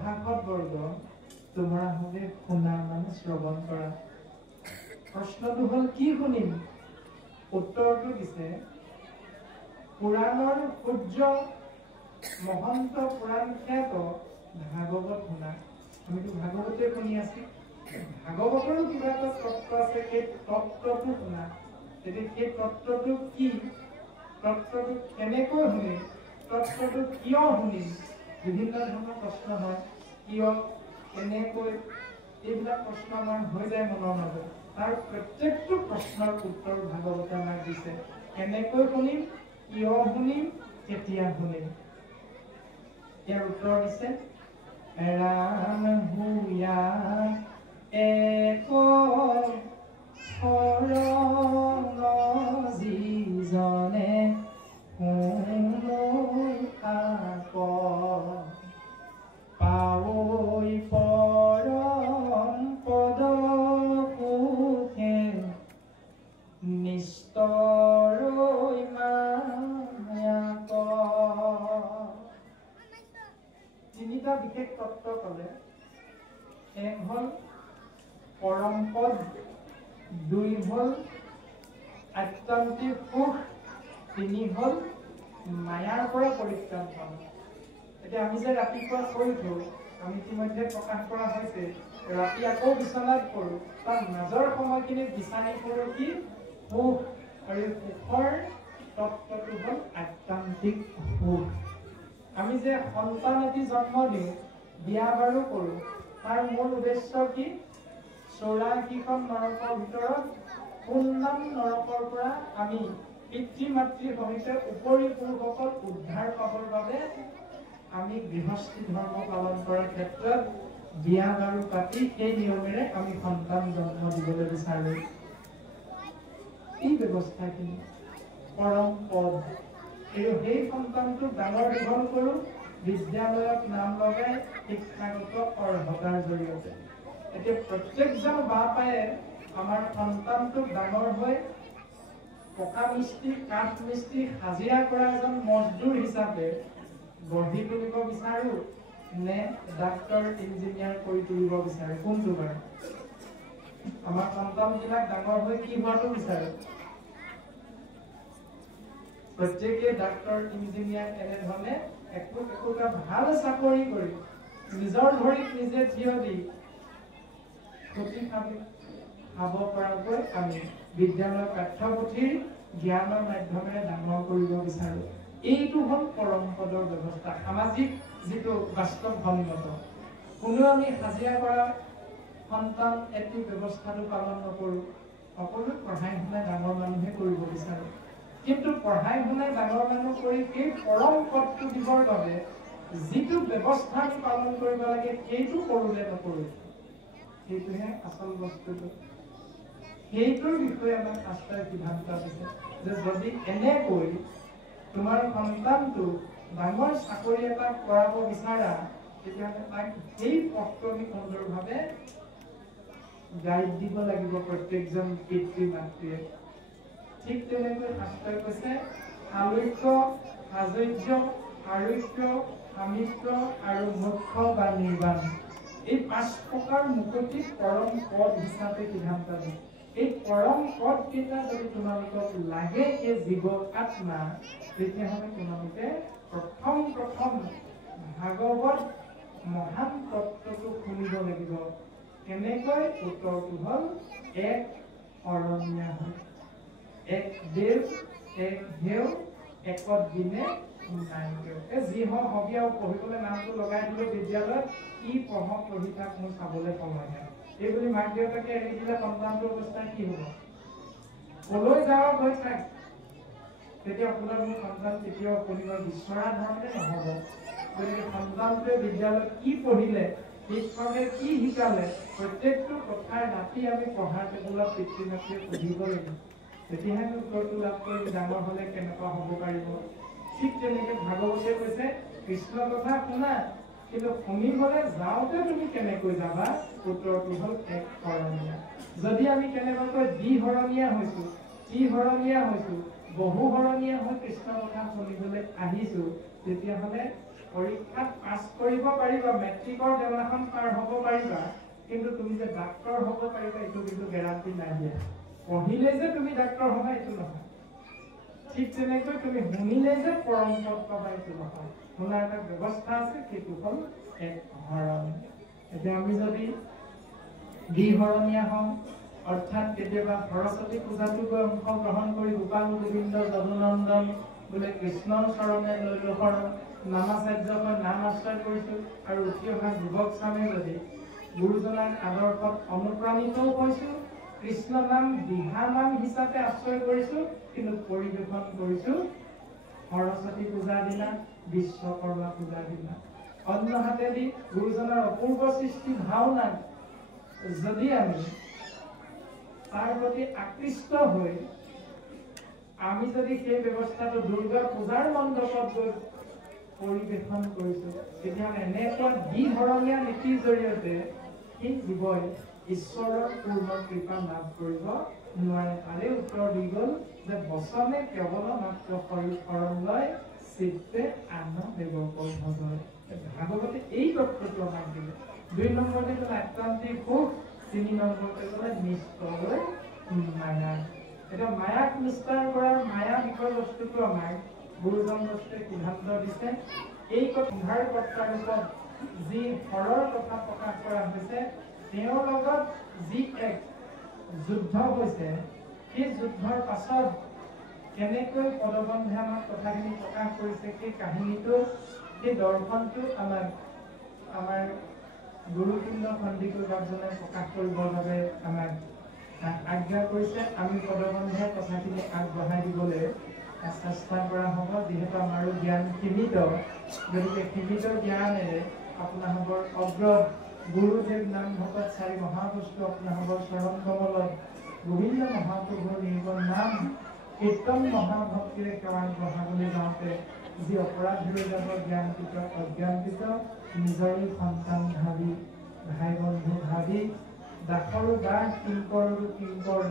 সভাসদ বৰ্গ তোমাৰ হবে শুনা মানে শ্ৰৱণ কৰা। প্ৰশ্নটো হ'ল কি শুনিম? উত্তৰটো দিছে পুৰাণৰ সূৰ্য মহন্ত পুৰাণ খ্যাত ভাগৱত শুনা। আমিতো ভাগৱতে শুনি আছো। ভাগৱতৰো কিবা এটা তত্ত্ব আছে, সেই তত্ত্বটো শুনা। তেতিয়া সেই তত্ত্বটো কি, তত্ত্বটো কেনেকৈ শুনিম, তত্ত্বটো কিয় শুনিম, বিভিন্ন ধৰণৰ প্ৰশ্ন হয়। কিয়, কেনেকৈ, এইবিলাক প্ৰশ্ন আমাৰ হৈ যায় মনৰ মাজত। তাৰ প্ৰত্যেকটো প্ৰশ্নৰ উত্তৰ ভাগৱতে আমাক দিছে। কেনেকৈ শুনিম, কিয় শুনিম, কেতিয়া শুনিম। ইয়াৰ উত্তৰ দিছে ৰাম হুয়া এক শৰণ যিজনে শুনো আপ পাৱৈ পৰম পদ সুখে নিস্তৰৈ মায়াক। তিনিটা বিশেষ তত্ত্ব ক'লে। এক হ'ল পৰম পদ, দুই হ'ল আত্যন্তিক সুখ, তিনি হ'ল মায়াৰ পৰা পৰিত্ৰাণ পাওঁ। এতিয়া আমি যে ৰাতিপুৱা শুই উঠো, আমি ইতিমধ্যে প্ৰকাশ কৰা হৈছে, ৰাতি আকৌ বিচনাত পৰো, তাৰ মাজৰ সময়খিনি বিচনাত পৰো কি সুখ, আৰু সুখৰ তত্ত্বটো হ'ল আত্যন্তিক সুখ। আমি যে সন্তান এটি জন্ম দিওঁ, বিয়া বাৰু কৰো, তাৰ মূল উদ্দেশ্য কি? 84খন নৰকৰ ভিতৰত 15 নৰকৰ পৰা আমি পিতৃ মাতৃৰ সহিতে উপৰি পুৰুষসকল উদ্ধাৰ পাবৰ বাবে আমি গৃহস্থী ধৰ্ম পালন কৰাৰ ক্ষেত্ৰত বিয়া বাৰু পাতি সেই নিয়মেৰে আমি সন্তান জন্ম দিবলৈ বিচাৰো। এই ব্যৱস্থাখিনি পৰম পদ। আৰু সেই সন্তানটোক ডাঙৰ দীঘল কৰো বিদ্যালয়ত নাম লগাই শিক্ষাগত অৰ্হতাৰ জৰিয়তে। এতিয়া প্ৰত্যেকজন বাপায়ে আমাৰ সন্তানটোক ডাঙৰ হৈ পকা মিস্ত্ৰী, কাঠ মিস্ত্ৰী, হাজিৰা কৰা এজন মজদুৰ হিচাপে গঢ়ি তুলিব বিচাৰো নে ডাক্তৰ ইঞ্জিনিয়াৰ কৰি তুলিব বিচাৰো? কোনটো বাৰু? আমাৰ সন্তানবিলাক ডাঙৰ হৈ কি হোৱাটো বিচাৰো? প্ৰত্যেকে ডাক্তৰ ইঞ্জিনিয়াৰ এনেধৰণে একোটা ভাল চাকৰি কৰি নিজৰ ভৰিত নিজে থিয় দি সুখী খাব পৰাকৈ আমি বিদ্যালয়ৰ পাঠ্যপুথিৰ জ্ঞানৰ মাধ্যমেৰে ডাঙৰ কৰিব বিচাৰো। এইটো হ'ল পৰম পদৰ ব্যৱস্থা, সামাজিক যিটো বাস্তৱসন্মত। কোনো আমি হাজিৰা কৰা সন্তান এটি ব্যৱস্থাটো পালন নকৰো। সকলো পঢ়াই শুনাই ডাঙৰ মানুহে কৰিব বিচাৰো। কিন্তু পঢ়াই শুনাই ডাঙৰ মানুহ কৰি সেই পৰম পদটো দিবৰ বাবে যিটো ব্যৱস্থা আমি পালন কৰিব লাগে সেইটো কৰোঁনে নকৰো, সেইটোহে আচল বস্তুটো। সেইটোৰ বিষয়ে আমাক শাস্ত্ৰই সিদ্ধান্ত দিছে যে যদি এনেকৈ তোমাৰ সন্তানটো ডাঙৰ চাকৰি এটা কৰাব বিচাৰা, তেতিয়াহ'লে তাক সেই পথটো আমি সুন্দৰভাৱে গাইড দিব লাগিব প্ৰত্যেকজন পিতৃ মাতৃয়ে। ঠিক তেনেকৈ শাস্ত্ৰই কৈছে আলোক্য, আজৈৰ্য, আৰোগ্য, আমিত্ৰ আৰু মোক্ষ বা নিৰ্বাণ, এই 5 প্ৰকাৰ মুকতি পৰম পদ হিচাপে সিদ্ধান্ত দিয়ে। এই পৰম পদ কেইটা যদি তোমালোকক লাগে এই জীৱ আত্মা, তেতিয়াহ'লে তোমালোকে প্ৰথম ভাগৱত মহান তত্ত্বটো শুনিব লাগিব। কেনেকৈ? উত্তৰটো হ'ল এক অৰণ্য হয়, এক দেৱ, এক হেও, একত দিনে যি হবীয়া পঢ়িবলৈ নামটো লগাই দিলো বিদ্যালয়ত, কি পঢ়ি থাক মোৰ চাবলৈ সময় নাই, এই বুলি মাক দেউতাকে এৰি দিলে সন্তানটোৰ অৱস্থা কি হ'ব? কলৈ যাওঁ গৈ থাক, তেতিয়া আপোনাৰ মোৰ সন্তান কেতিয়াও পঢ়িব বিচৰা ধৰণে নহ'ব। গতিকে সন্তানটোৱে বিদ্যালয়ত কি পঢ়িলে, শিক্ষকে কি শিকালে, প্ৰত্যেকটো কথাই ৰাতি আমি পঢ়াৰ টেবুলত পিতৃ মাতৃয়ে পঢ়িব লাগিব। তেতিয়াহে উত্তৰটো লাভ কৰি ডাঙৰ হ'লে কেনেকুৱা হ'ব পাৰিব। ঠিক তেনেকে ভাগৱতে কৈছে কৃষ্ণ কথা শুনা, কিন্তু শুনিবলৈ যাওঁতে তুমি কেনেকৈ যাবা? উত্তৰটো হ'ল এক শৰণীয়া। যদি আমি কেনেবাকৈ দ্বিশৰণীয়া হৈছো, ত্ৰিশৰণীয়া হৈছো, বহুশৰণীয়া হৈ কৃষ্ণ কথা শুনিবলৈ আহিছো, তেতিয়াহ'লে পৰীক্ষাত পাছ কৰিব পাৰিবা, মেট্ৰিকৰ দেৱাখন পাৰ হ'ব পাৰিবা, কিন্তু তুমি যে ডাক্তৰ হ'ব পাৰিবা এইটো কিন্তু গেৰাণ্টি নাই দিয়া। পঢ়িলে যে তুমি ডাক্তৰ হ'বা এইটো নহয়, ঠিক তেনেকৈ তুমি শুনিলে যে পৰম পদ পাবা এইটো নহয়। শুনাৰ এটা ব্যৱস্থা আছে, সেইটো হ'ল এক হৰণ। এতিয়া আমি যদি দ্বিহৰণীয়া হওঁ, অৰ্থাৎ কেতিয়াবা সৰস্বতী পূজাতো গৈ অংশগ্ৰহণ কৰি গোপাল গোবিন্দ যদুনন্দন বোলে কৃষ্ণৰ চৰণে লৈলো শৰণ, নামাচাৰ্যকৈ নাম আশ্ৰয় কৰিছো, আৰু উঠি অহা যুৱক চামে যদি গুৰুজনাৰ আদৰ্শত অনুপ্ৰাণিতও হৈছো, কৃষ্ণ নাম দিহা নাম হিচাপে আশ্ৰয় কৰিছো, কিন্তু পৰিৱেশন কৰিছো সৰস্বতী পূজাৰ দিনা, বিশ্বকৰ্মা পূজাৰ দিনা। অন্য হাতেদি গুৰুজনাৰ অপূৰ্ব সৃষ্টি ভাওনা যদি আমি তাৰ প্ৰতি আকৃষ্ট হৈ আমি যদি সেই ব্যৱস্থাটো দুৰ্গা পূজাৰ মণ্ডপত গৈ পৰিৱেশন কৰিছো, তেতিয়াহ'লে এনেকুৱা দ্বিধৰণীয়া নীতিৰ জৰিয়তে সেই জীৱই ঈশ্বৰৰ পূৰ্ণ কৃপা লাভ কৰিব নোৱাৰে। তাৰে উত্তৰ দি গ'ল যে বচনে কেৱল মাত্ৰ শৰণ লয়, চিত্তে আন দেৱকৰ ভজয়। ভাগৱতে এই তত্ত্বটো আমাক দিলে। 2 নম্বৰতে ক'লে আত্মান্তিক সুখ, 3 নম্বৰতে ক'লে নিষ্ঠলৈ মায়া। এতিয়া মায়াক নিস্তাৰ কৰাৰ মায়া বিষয়বস্তুটো আমাক গুৰুজন বস্তুৱে সিদ্ধান্ত দিছে। এই উদ্ধাৰ কৰ্তাৰ ৰূপত যি হৰৰ কথা প্ৰকাশ কৰা হৈছে, তেওঁৰ লগত যি এক যুদ্ধ হৈছে, সেই যুদ্ধৰ পাছত কেনেকৈ পদবন্ধে আমাক কথাখিনি প্ৰকাশ কৰিছে, সেই কাহিনীটো, সেই দৰ্শনটো আমাৰ গুৰুকুল্য সন্দিকৈ বাপজনে প্ৰকাশ কৰিবৰ বাবে আমাক আজ্ঞা কৰিছে। আমি পদবন্ধে কথাখিনি আগবঢ়াই দিবলৈ চেষ্টা কৰা হ'ব, যিহেতু আমাৰো জ্ঞান সীমিত। গতিকে সীমিত জ্ঞানেৰে আপোনালোকৰ অগ্ৰত গুৰুদেৱ নাম ভকত 4 মহাপুৰুষ আপোনালোকৰ চৰণ কমলত গোবিন্দ মহাপ্ৰভুৰ নিৰ্মল নাম কীৰ্তন মহাভক্তিৰে সেৱা আগবঢ়াবলৈ যাওঁতে যি অপৰাধ হৈ যাব, জ্ঞানকৃত অজ্ঞানকৃত, নিজৰে সন্তান ভাবি, ভাই বন্ধু ভাবি, দাসৰো দাস, কিংকৰৰো কিংকৰ,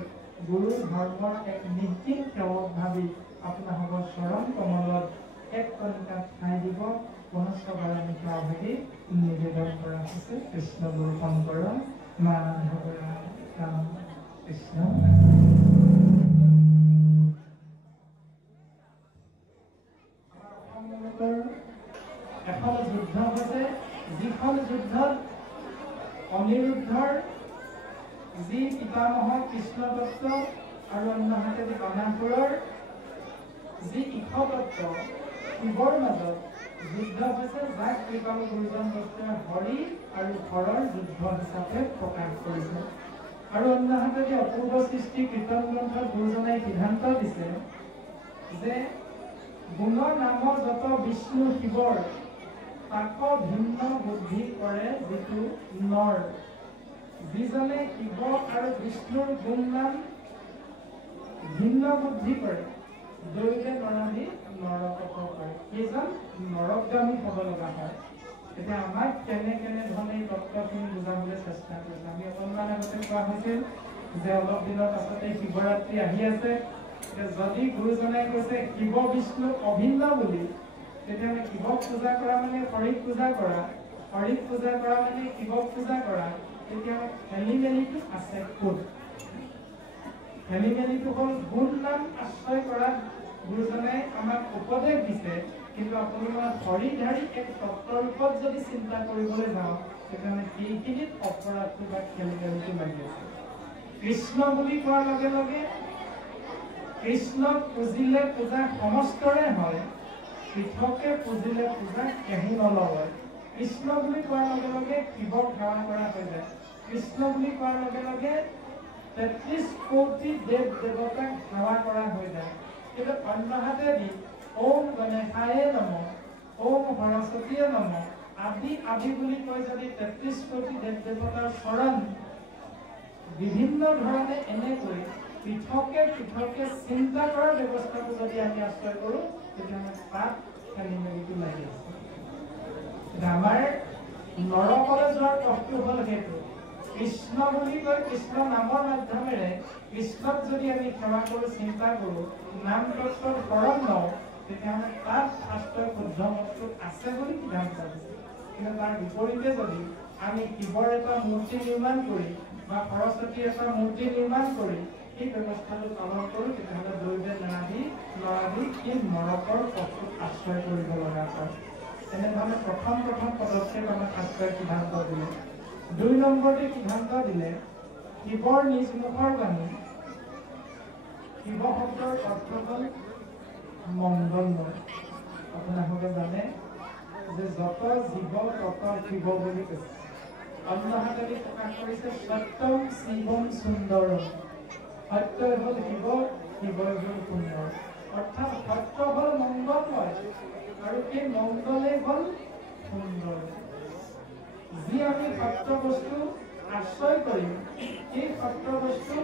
গুৰু ধৰ্মৰ এক নিশ্চিত সেৱক ভাবি আপোনালোকৰ চৰণ কমলত এক কণিকা ঠাই দিব, পুনশ্চবাৰণী সেৱা ভাগি নিবেদন কৰা হৈছে। কৃষ্ণ গুৰু শংকৰ মাধৱ ৰাম কৃষ্ণ। এখন যুদ্ধ হৈছে, যিখন যুদ্ধত অনিৰুদ্ধৰ যি পিতামহ কৃষ্ণদত্ত আৰু অন্য হাতেদি বানাসুৰৰ যি ইষতত্ব শিৱৰ মাজত যুদ্ধ হৈছে, যাক কৃপাল গুৰুজন বস্তুৱে হৰি আৰু হৰৰ যুদ্ধ হিচাপে প্ৰকাশ কৰিছে। আৰু অন্য হাতেদি অপূৰ্ব সৃষ্টি কীৰ্তন গ্ৰন্থত গুৰুজনাই সিদ্ধান্ত দিছে যে গুণৰ নাম যত বিষ্ণু শিৱৰ, তাক ভিন্ন বুদ্ধি কৰে যিটো নৰ। যিজনে শিৱ আৰু বিষ্ণুৰ গুণ নাম ভিন্ন বুদ্ধি কৰে, দৈৱে নৰাধি নৰকত কৰে, সেইজন নৰকগামী হ'ব লগা হয়। এতিয়া আমাক কেনে ধৰণে এই তত্ত্বখিনি বুজাবলৈ চেষ্টা কৰিছে। আমি অকণমান আগতে কোৱা হৈছিল যে অলপ দিনৰ পাছতে শিৱৰাত্ৰি আহি আছে। যদি গুৰুজনাই কৈছে শিৱ বিষ্ণু অভিন্ন বুলি, তেতিয়াহ'লে শিৱক পূজা কৰা মানে হৰিক পূজা কৰা, হৰিক পূজা কৰা মানে শিৱক পূজা কৰা, তেতিয়াহ'লে খেলি মেলিটো আছে ক'ত? খেলি মেলিটো হ'ল গুণ নাম আশ্ৰয় কৰাত গুৰুজনাই আমাক উপদেশ দিছে, কিন্তু আপুনি হৰিধাৰী এক তত্ত্বৰূপত যদি চিন্তা কৰিবলৈ যাওঁ, তেতিয়াহ'লে সেইখিনিত অপৰাধটো বা খেলি মেলিটো লাগি আছে। কৃষ্ণ বুলি কোৱাৰ লগে লগে কৃষ্ণক পুজিলে পূজা সমস্তৰে হয়, পৃথকে পুজিলে পূজা কেহু নলয়। কৃষ্ণ বুলি কোৱাৰ লগে লগে শিৱক সেৱা কৰা হৈ যায়। কৃষ্ণ বুলি কোৱাৰ লগে লগে 33 কোটি দেৱ দেৱতাক সেৱা কৰা হৈ যায়। কিন্তু অন্য হাতেদি ওম গণেশায়ে নমঃ, ওম সৰস্বতীয়ে নমঃ আদি বুলি কৈ যদি 33 কোটি দেৱ দেৱতাৰ চৰণ বিভিন্ন ধৰণে এনেকৈ পৃথকে চিন্তা কৰাৰ ব্যৱস্থাটো যদি আমি আশ্ৰয় কৰোঁ, তেতিয়াহ'লে তাত খেলি মেলিটো লাগি আছে। আমাৰ নৰকলৈ যোৱাৰ পথটো হ'ল সেইটো। কৃষ্ণ বুলি কৈ কৃষ্ণ নামৰ মাধ্যমেৰে কৃষ্ণক যদি আমি সেৱা কৰোঁ, চিন্তা কৰোঁ, নাম তত্ত্বৰ শৰণ লওঁ, তেতিয়াহ'লে তাত শাস্ত্ৰই শুদ্ধ বস্তু আছে বুলি সিদ্ধান্ত দিছে। কিন্তু তাৰ বিপৰীতে যদি আমি শিৱৰ এটা মূৰ্তি নিৰ্মাণ কৰি বা সৰস্বতীৰ এটা মূৰ্তি নিৰ্মাণ কৰি এই ব্যৱস্থাটো পালন কৰোঁ, তেতিয়াহ'লে দৈৱে নাৰাধি সেই নৰকৰ পথটোত আশ্ৰয় কৰিব লগা হয়। এনেধৰণে প্ৰথম পদক্ষেপ আমাক শাস্ত্ৰই সিদ্ধান্ত দিলে। ২ নম্বৰতে সিদ্ধান্ত দিলে শিৱৰ নিজ মুখৰ বাণী। শিৱ শব্দৰ অৰ্থ হ'ল মংগলময়। আপোনালোকে জানে যে যত জীৱ তত শিৱ বুলি কৈছে। অন্য হাতেদি প্ৰকাশ কৰিছে সত্যম শিৱম সুন্দৰম। সত্যই হ'ল শিৱ, শিৱই হ'ল সুন্দৰ। অৰ্থাৎ সত্য হ'ল মংগলময় আৰু সেই মংগলেই হ'ল সুন্দৰ। যি আমি সত্য বস্তু আশ্ৰয় কৰিম, সেই সত্য বস্তু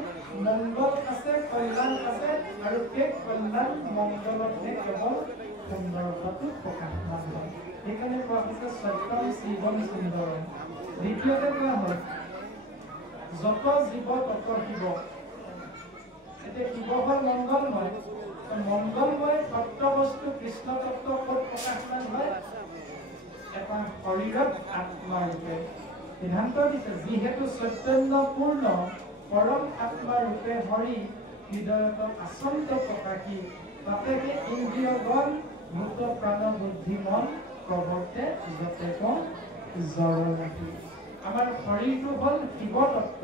মংগল আছে, কল্যাণ আছে, আৰু সেই কল্যাণ মংগলতহে কেৱল সুন্দৰতাটো প্ৰকাশমান হয়। সেইকাৰণে কোৱা হৈছে সত্যম শিৱম সুন্দৰম। দ্বিতীয়তে কোৱা হয় যত জীৱ তত শিৱ। এতিয়া শিৱ হ'ল মংগলময়, মংগলময় সত্য বস্তু কৃষ্ণ তত্ত্ব ক'ত প্ৰকাশমান হয়? এটা শৰীৰত আত্মাৰূপে। সিদ্ধান্ত দিছে যিহেতু চৈতন্যপূৰ্ণ পৰম আত্মাৰূপে হৰি হৃদয়ত আচন্ত প্ৰকাশী, তাতে সেই ইন্দ্ৰিয়গণ ভূত প্ৰাণ বুদ্ধি মন প্ৰৱৰ্তে যতে কওঁ জড় ৰাখি। আমাৰ শৰীৰটো হ'ল শিৱ তত্ত্ব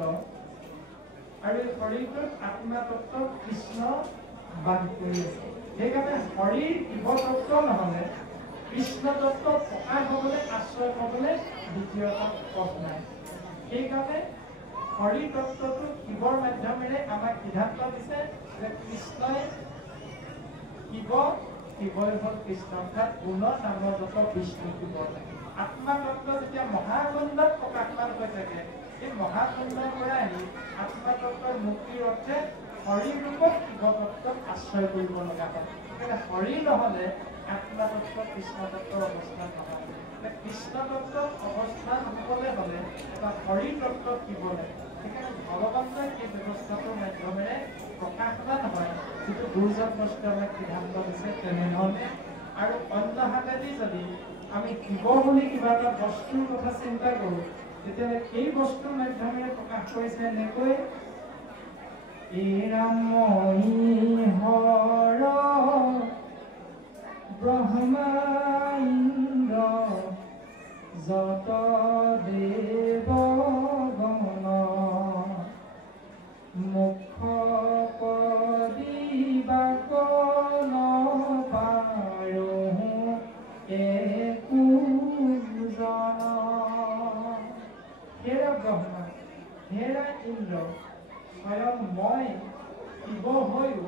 আৰু এই শৰীৰটোত আত্মা তত্ত্ব কৃষ্ণ বাস কৰি আছে। সেইকাৰণে শৰীৰ শিৱ তত্ত্ব নহ'লে কৃষ্ণ তত্ত্ব প্ৰকাশ হ'বলৈ, আশ্ৰয় হ'বলৈ দ্বিতীয় এটা পথ নাই। সেইকাৰণে হৰি তত্ত্বটো শিৱৰ মাধ্যমেৰে আমাক সিদ্ধান্ত দিছে যে কৃষ্ণই শিৱ, শিৱই হ'ল কৃষ্ণ। অৰ্থাৎ গুণ নাম যত বিষ্ণু শিৱ। আত্মা তত্ত্ব যেতিয়া মহাখণ্ডত প্ৰকাশমান হৈ থাকে, এই মহাখণ্ডৰ পৰা আহি আত্মা তত্ত্বৰ মুক্তিৰ অৰ্থে হৰি ৰূপত শিৱ তত্ত্বক আশ্ৰয় কৰিব লগা হয়। সেইকাৰণে হৰি নহ'লে আত্মা তত্ত্ব কৃষ্ণ তত্ত্বৰ অৱস্থান নহয়। কৃষ্ণ তত্ত্বত অৱস্থান হ'বলৈ হ'লে এটা হৰি তত্ত্ব শিৱ লাগে। সেইকাৰণে ভগৱানে সেই ব্যৱস্থাটোৰ মাধ্যমেৰে প্ৰকাশমান হয়, যিটো গুৰুজন বস্তু আমাক সিদ্ধান্ত দিছে তেনেধৰণে। আৰু অন্য হাতেদি যদি আমি শিৱ বুলি কিবা এটা বস্তুৰ কথা চিন্তা কৰোঁ, তেতিয়াহ'লে সেই বস্তুৰ মাধ্যমেৰে প্ৰকাশ কৰিছে এনেকৈ হৰ ব্ৰহ্মা ইন্দ্ৰ যত দেৱ গণ মুখ পদিবাকন পাৰো একোজন। হেৰা ব্ৰহ্মা, হেৰা ইন্দ্ৰ, স্বয়ং মই শিৱ হৈও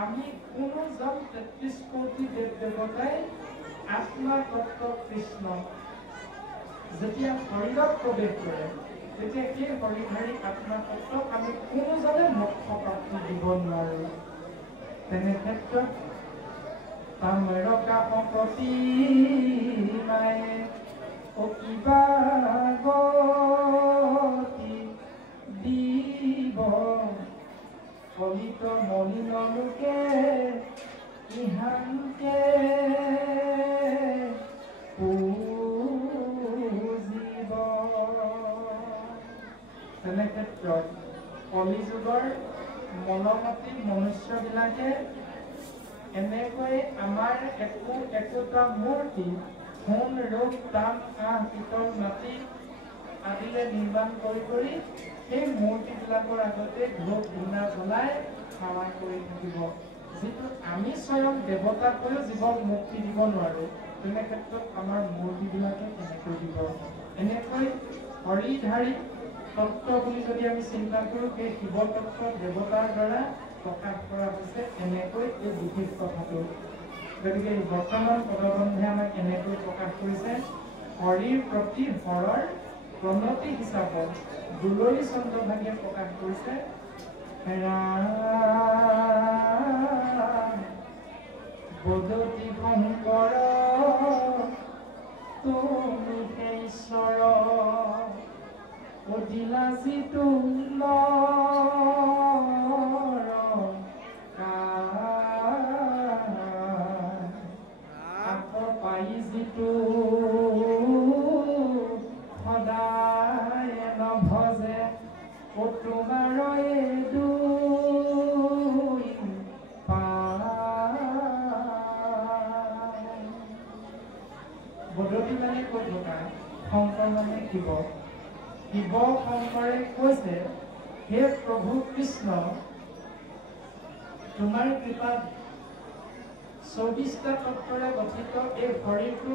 আমি কোনোজন ৩৩ কোটি দেৱ দেৱতাই আত্মা তত্ত্ব কৃষ্ণ যেতিয়া শৰীৰত প্ৰৱেশ কৰে, তেতিয়া সেই শৰীৰধাৰী আত্মা তত্ত্বক আমি কোনোজনে মোক্ষ প্ৰাপ্তি দিব নোৱাৰোঁ। তেনে ক্ষেত্ৰত তামৰকা সম্পত্তি মায়ে কিবা গতি দিব ফলিত মলিন লোকে ইহানকে পুজিব। তেনে ক্ষেত্ৰত কলিযুগৰ মলমতী মনুষ্যবিলাকে এনেকৈ আমাৰ একোটা মূৰ্তি সোণ ৰূপ তাম কাঁহ পিতল মাটি আদিৰে নিৰ্মাণ কৰি সেই মূৰ্তিবিলাকৰ আগতে ধূপ ধূনা জ্বলাই সেৱা কৰি থাকিব। যিটো আমি স্বয়ং দেৱতাক কৈও জীৱক মুক্তি দিব নোৱাৰোঁ, তেনে ক্ষেত্ৰত আমাৰ মূৰ্তিবিলাকে কেনেকৈ দিব? এনেকৈ হৰিধাৰী তত্ত্ব বুলি যদি আমি চিন্তা কৰোঁ, সেই শিৱ তত্ত্ব দেৱতাৰ দ্বাৰা প্ৰকাশ কৰা হৈছে এনেকৈ এই বিশেষ কথাটো। গতিকে বৰ্তমান পদবন্ধে আমাক এনেকৈ প্ৰকাশ কৰিছে হৰিৰ প্ৰতি হৰৰ প্ৰণতি হিচাপত দুলৰী চন্দ্ৰভাগীয়ে প্ৰকাশ কৰিছে বদতি শংকৰ তুমি ঈশ্বৰ অধিলা যিটো বদতি মানে কৈ থকা শংকৰ মানে শিৱ। শিৱ শংকৰে কৈছে, হে প্ৰভু কৃষ্ণ, তোমাৰ কৃপাত 24টা তত্ত্বৰে গঠিত এই শৰীৰটো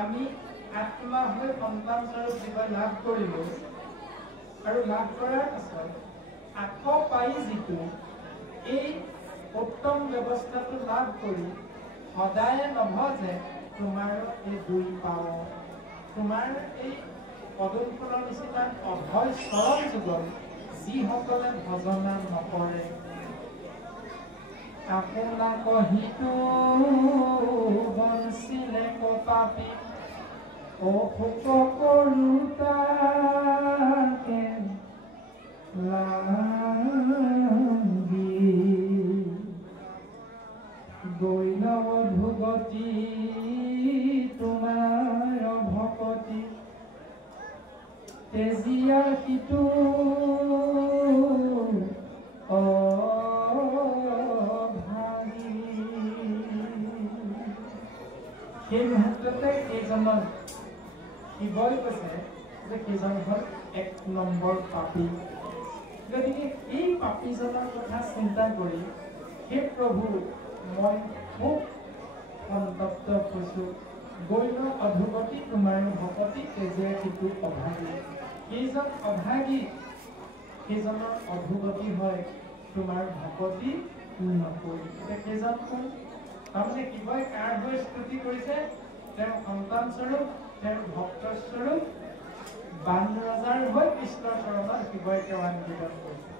আমি আত্মা হৈ সন্তান স্বৰূপ জীৱই লাভ কৰিলো। আৰু লাভ কৰাৰ পাছত আকৌ পাই যিটো এই উত্তম ব্যৱস্থাটো লাভ কৰি সদায় নভজে তোমাৰ এই দুই পাওঁ, তোমাৰ এই পদুম ফুলৰ নিচিনা অভয় চৰণ যুগল যিসকলে ভজনা নকৰে। আপোনাক হিতু বঞ্চিলে কপাপি অশোক কৰোতাকে লাগি গৈল অধুগতি তোমাৰ ভকতি তেজিয়া সিটো সেই মুহূৰ্ততে কেইজনমান শিৱই কৈছে যে কেইজন হ'ল 1 নম্বৰ পাপী। গতিকে এই পাপীজনৰ কথা চিন্তা কৰি হে প্ৰভু মই খুব সন্তপ্ত হৈছোঁ। গৈল অধুগতি তোমাৰ ভকতি তেজে সিটো অভাগী। কেইজন অভাগী সেইজনৰ অধুগতি হয় তোমাৰ ভকতি নকৰি। এতিয়া কেইজন কোন? তাৰমানে শিৱই কাৰ হৈ স্তুতি কৰিছে? তেওঁৰ সন্তান স্বৰূপ, তেওঁৰ ভক্ত স্বৰূপ বান ৰজাৰ হৈ কৃষ্ণৰ চৰণত শিৱই সেৱা নিবেদন কৰিছে।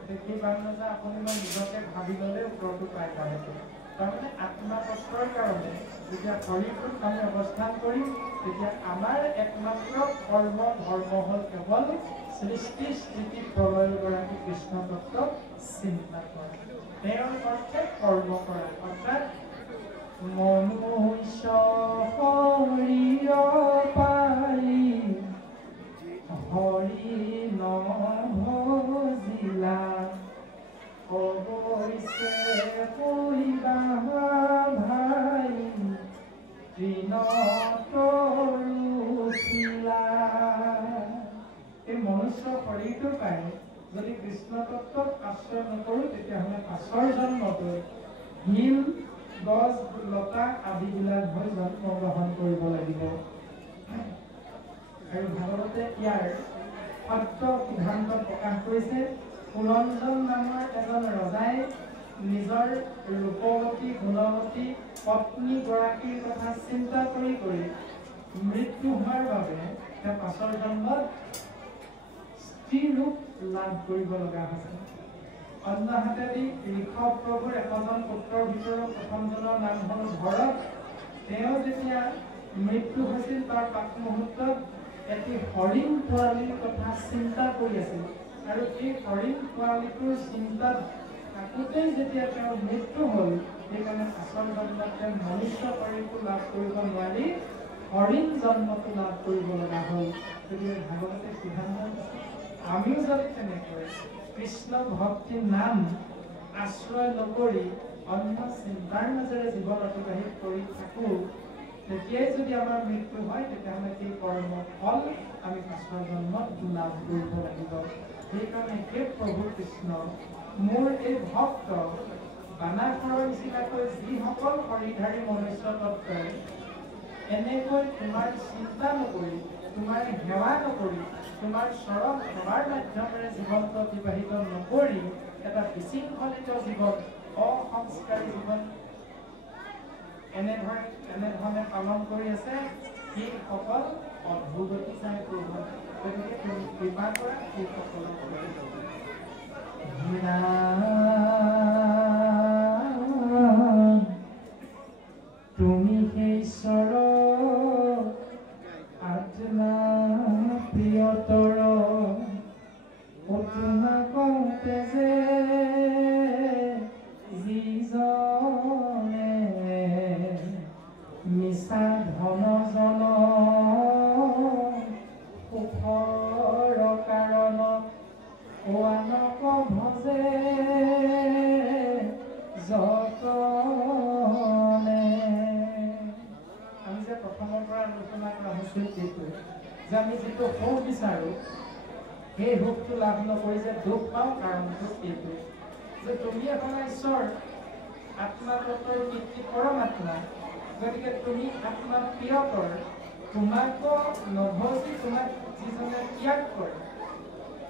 এতিয়া সেই বান ৰজা আপুনি মই নিজকে ভাবি ল'লে উত্তৰটো পাই যাব। তাৰমানে আত্মা তত্ত্বৰ কাৰণে যেতিয়া শৰীৰটোত আমি অৱস্থান কৰিম, তেতিয়া আমাৰ একমাত্ৰ কৰ্ম ধৰ্ম হ'ল কেৱল সৃষ্টি স্থিতি প্ৰলয় গৰাকী কৃষ্ণ তত্ত্বক চিন্তা কৰা, তেওঁৰ অৰ্থে কৰ্ম কৰা। অৰ্থাৎ মনুষ্য শৰীৰ পাৰি হৰি নভজিলা অৱশ্যে কৈবা ভাই তৃণতৰুখিলা। এই মনুষ্য শৰীৰটো পাই যদি কৃষ্ণ তত্ত্বক আশ্ৰয় নকৰোঁ, তেতিয়াহ'লে পাছৰ জন্মটো শিল গছ লতা আদিবিলাক হৈ জন্ম গ্ৰহণ কৰিব লাগিব। আৰু ভাগৱতে ইয়াৰ সত্য সিদ্ধান্ত প্ৰকাশ কৰিছে। পুৰঞ্জন নামৰ এজন ৰজাই নিজৰ ৰূপৱতী গুণৱতী পত্নী গৰাকীৰ কথা চিন্তা কৰি মৃত্যু হোৱাৰ বাবে তেওঁ পাছৰ জন্মত স্ত্ৰী ৰূপ লাভ কৰিব লগা হৈছে। অন্য হাতেদি ঋষভ প্ৰভুৰ এজন পুত্ৰৰ ভিতৰত প্ৰথমজনৰ নাম হ'ল ভৰত। তেওঁ যেতিয়া মৃত্যু হৈছিল তাৰ পাক মুহূৰ্তত এটি হৰিণ পোৱালীৰ কথা চিন্তা কৰি আছিল। আৰু এই হৰিণ পোৱালীটোৰ চিন্তাত থাকোঁতেই যেতিয়া তেওঁৰ মৃত্যু হ'ল, সেইকাৰণে পাছৰ জন্মত তেওঁ মনুষ্য শৰীৰটো লাভ কৰিব নোৱাৰি হৰিণ জন্মটো লাভ কৰিব লগা হ'ল। গতিকে ভাগৱতে সিদ্ধান্ত দিছে আমিও যদি তেনেকৈ কৃষ্ণ ভক্তি নাম আশ্ৰয় নকৰি অন্য চিন্তাৰ মাজেৰে জীৱন অতিবাহিত কৰি থাকোঁ, তেতিয়াই যদি আমাৰ মৃত্যু হয়, তেতিয়াহ'লে সেই কৰ্ম ফল আমি পাছৰ জন্মত লাভ কৰিব লাগিব। সেইকাৰণে হে প্ৰভু কৃষ্ণ, মোৰ এই ভক্ত বানাসুৰৰ নিচিনাকৈ যিসকল শৰীৰধাৰী মনুষ্য তত্ত্বই এনেকৈ তোমাৰ চিন্তা নকৰি, তোমাৰ সেৱা নকৰি, তোমাৰ চৰণ সেৱাৰ মাধ্যমেৰে জীৱনটো অতিবাহিত নকৰি এটা বিশৃংখলিত জীৱন, অসংস্কাৰী জীৱন এনেধৰণে পালন কৰি আছে, সেইসকল অধোগতি চাই প্ৰভু। গতিকে তুমি কৃপা কৰা সেইসকলক। তুমি সেই ঈশ্বৰ আত্মা প্ৰিয়তৰ অতুমা কওঁতে যে যিজনে মিছা ধন জন সুখৰ কাৰণত আনক ভজে জন্মৰ পৰা আলোচনা কৰা হৈছিল এইটো যে আমি যিটো সুখ বিচাৰোঁ সেই সুখটো লাভ নকৰি যে দুখ পাওঁ কাৰণটো এইটো যে তুমি এখন ঈশ্বৰ আত্মা তত্ত্বৰ পিতৃ পৰমাত্মা গতিকে তুমি আত্মা প্ৰিয়কৰ তোমাকো নভজি তোমাক যিজনে ত্যাগ কৰে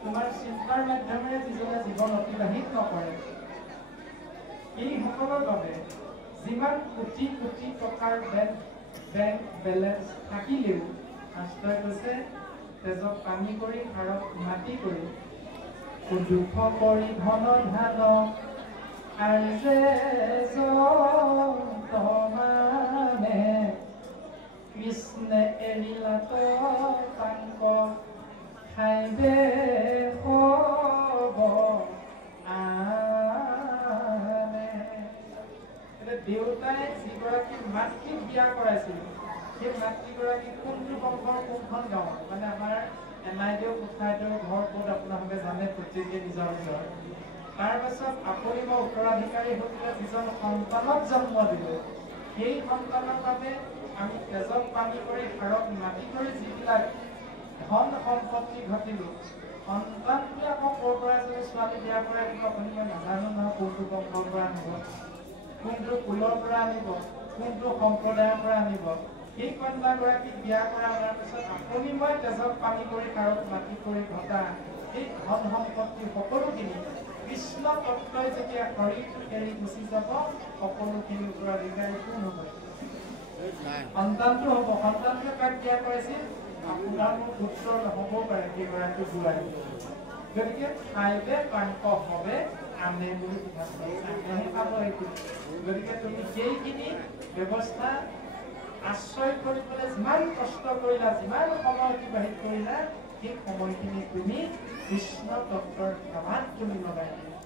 তোমাৰ চিন্তাৰ মাধ্যমেৰে যিজনে জীৱন অতিবাহিত নকৰে এই সকলৰ বাবে যিমান কোটি কোটি টকাৰ বেংক বেলেঞ্চ থাকিলেও শাস্ত্ৰই কৈছে তেজক পানী কৰি হাড়ক মাটি কৰি দুখ কৰি ধন ধান আৰ্যে মানে কৃষ্ণে এৰিলাত পাংক খাইবে দেউতাই যিগৰাকী মাতৃক বিয়া কৰাইছিল সেই মাতৃগৰাকী কোনটো বংশৰ কোনখন গাঁৱৰ মানে আমাৰ এনাইদেউ কোঠাইদেউ ঘৰ ক'ত আপোনালোকে জানে প্ৰত্যেকে নিজৰ নিজৰ তাৰপাছত আপুনি মই উত্তৰাধিকাৰী হৈ পেলাই যিজন সন্তানক জন্ম দিলোঁ সেই সন্তানৰ বাবে আমি তেজক পানী কৰি হাড়ক মাটি কৰি যিবিলাক ধন সম্পত্তি ঘটিলোঁ সন্তানটোৱে আকৌ ক'ৰ পৰা যদি ছোৱালী বিয়া কৰাই দিব আপুনি মই নাজানো নহয় কোনটো বংশৰ পৰা আনিব কোনটো কুলৰ পৰা আনিব কোনটো সম্প্ৰদায়ৰ পৰা আনিব সেই কন্যাগৰাকীক বিয়া কৰা অনাৰ পিছত আপুনি মই তেজক পানী কৰি হাড়ক মাটি কৰি ঘটা সেই ধন সম্পত্তি সকলোখিনি কৃষ্ণ তত্ত্বই যেতিয়া শৰীৰটো এৰি গুচি যাব সকলোখিনি উত্তৰাধিকাৰী কোন হ'ব সন্তানটো হ'ব সন্তানটোৱে কাক বিয়া কৰাইছিল আপোনাৰ মোৰ পুত্ৰ নহ'বও পাৰে সেইগৰাকী বোৱাৰী গতিকে খাইবে পাংক হবে আনে বুলি আনেহে পাব এইটো গতিকে তুমি সেইখিনি ব্যৱস্থা আশ্ৰয় কৰি পেলাই যিমান কষ্ট কৰিলা যিমান সময় অতিবাহিত কৰিলা সেই সময়খিনি তুমি কৃষ্ণ তত্ত্বৰ সেৱাত তুমি লগাই দিলা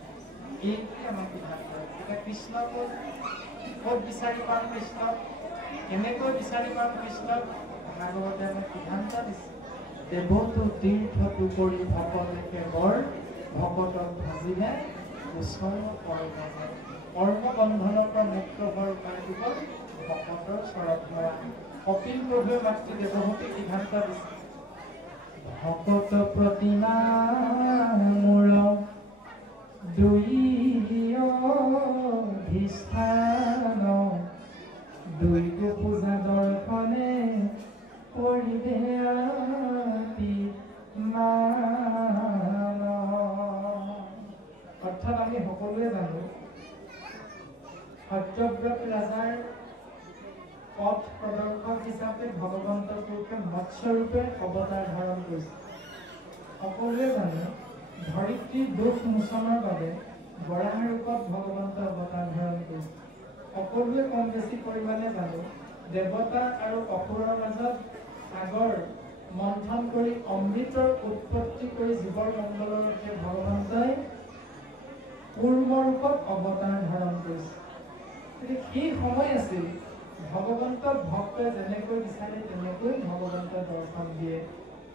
এইটোৱে আমাক সিদ্ধান্ত এতিয়া কৃষ্ণ ক'ত বিচাৰি পাম কৃষ্ণক কেনেকৈ বিচাৰি পাম কৃষ্ণক ভাগৱতে আমাক সিদ্ধান্ত দিছে দেৱতো তীৰ্থটো কৰি ভকতে কেৱল ভকতক ভাজিলে ওচৰ কৰ্ম বন্ধনৰ পৰা মুক্ত হোৱাৰ উপায়টো হ'ল ভকতৰ চৰত ধৰা কপিল প্ৰভুৱে মাতৃ দেৱহতীক সিদ্ধান্ত দিছে ভকত প্ৰতিমা মূৰ দুই অধিষ্ঠান দুই পূজা দৰ্শনে কৰিবে অৰ্থাৎ আমি সকলোৱে জানো সত্যব্ৰত ৰাজাৰ পথ প্ৰদৰ্শক হিচাপে ভগৱন্ত পুৰুষে মৎস্যৰূপে অৱতাৰ ধাৰণ কৰিছে সকলোৱে জানো ধৰিত্ৰীৰ দুখ মোচনৰ বাবে বৰাহ ৰূপত ভগৱন্ত অৱতাৰ ধাৰণ কৰিছে সকলোৱে কম বেছি পৰিমাণে জানো দেৱতা আৰু অসুৰৰ মাজত সাগৰ মন্থন কৰি অমৃতৰ উৎপত্তি কৰি জীৱৰ মংগলৰ ৰূপে ভগৱন্তই পূৰ্ব ৰূপত অৱতাৰ ধাৰণ কৰিছে সেই সময় আছিল ভগৱন্তক ভক্তই যেনেকৈ বিচাৰে তেনেকৈ ভগৱন্ত দৰ্শন দিয়ে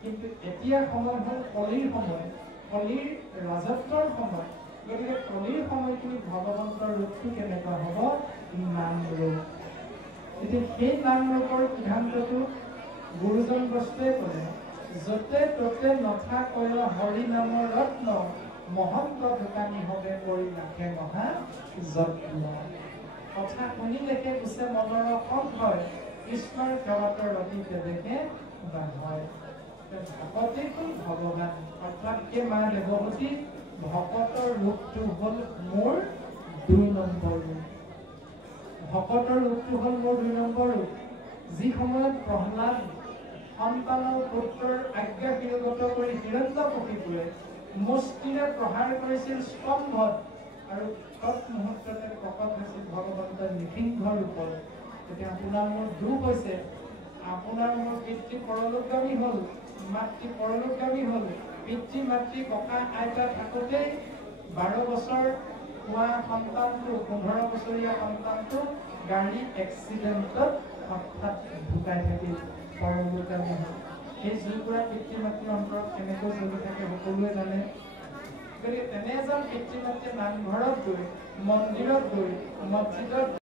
কিন্তু এতিয়া সময় হ'ল কলিৰ সময় কলিৰ ৰাজত্বৰ সময় গতিকে কলিৰ সময়খিনি ভগৱন্তৰ ৰূপটো কেনেকুৱা হ'ব নাম ৰূপ এতিয়া সেই নাম ৰূপৰ সিদ্ধান্তটো গুৰুজন বস্তুৱে কৰে য'তে ত'তে নথাকয় হৰি নামৰ ৰত্ন মহন্ত দোকানী হবে কৰি ৰাখে মহা যত্ন কথা শুনিলেকে গুচে মনৰ সংশয় কৃষ্ণৰ সেৱাতৰ অতীতে দেখে বা হয় ভকতেই হ'ল ভগৱান অৰ্থাৎ সেই মা দেৱহতী ভকতৰ ৰূপটো হ'ল মোৰ ২ নম্বৰ ৰূপ ভকতৰ ৰূপটো হ'ল মোৰ ২ নম্বৰ ৰূপ যি সময়ত প্ৰহ্লাদ সন্তানৰ পুত্ৰৰ আজ্ঞা শিৰোগত কৰি হিৰণ্যকশিপুৰে মুষ্টিৰে প্ৰহাৰ কৰিছিল স্তম্ভত আৰু তৎমুহূৰ্ততে প্ৰকট হৈছিল ভগৱন্তৰ নৃসিংহ ৰূপত তেতিয়া আপোনাৰ মোৰ দুখ হৈছে আপোনাৰ মোৰ পিতৃ পৰলোকগামী হ'ল মাতৃ পৰলোকগামী হ'ল পিতৃ মাতৃ ককা আইতা থাকোঁতেই 12 বছৰ হোৱা সন্তানটো 15 বছৰীয়া সন্তানটো গাড়ী এক্সিডেণ্টত হঠাৎ ঢুকাই থাকিল পৰলোকগামী হ'ল সেই জুইকুৰা পিতৃ মাতৃৰ অন্তৰত কেনেকৈ চলি থাকে সকলোৱে জানে গতিকে তেনে এজন পিতৃ মাতৃয়ে নামঘৰত গৈ মন্দিৰত গৈ মছজিদত